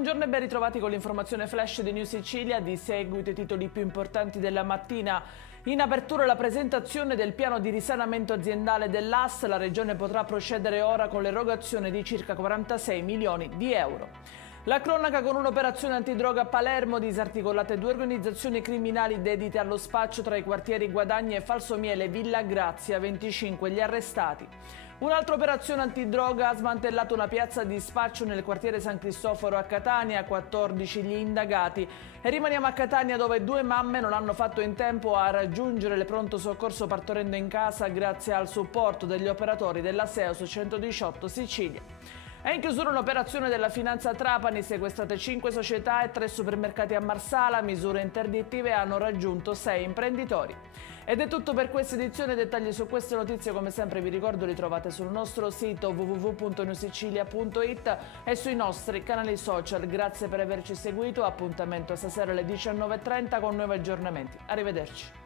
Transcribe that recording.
Buongiorno e ben ritrovati con l'informazione flash di New Sicilia. Di seguito i titoli più importanti della mattina. In apertura la presentazione del piano di risanamento aziendale dell'AS. La Regione potrà procedere ora con l'erogazione di circa 46 milioni di euro. La cronaca con un'operazione antidroga a Palermo, disarticolate due organizzazioni criminali dedite allo spaccio tra i quartieri Guadagni e Falsomiele, Villa Grazia, 25 gli arrestati. Un'altra operazione antidroga ha smantellato una piazza di spaccio nel quartiere San Cristoforo a Catania, 14 gli indagati. E rimaniamo a Catania dove due mamme non hanno fatto in tempo a raggiungere il pronto soccorso partorendo in casa grazie al supporto degli operatori della SEOS 118 Sicilia. È in chiusura un'operazione della Finanza Trapani, sequestrate 5 società e 3 supermercati a Marsala, misure interdittive hanno raggiunto 6 imprenditori. Ed è tutto per questa edizione, dettagli su queste notizie come sempre vi ricordo li trovate sul nostro sito www.newsicilia.it e sui nostri canali social. Grazie per averci seguito, appuntamento stasera alle 19:30 con nuovi aggiornamenti. Arrivederci.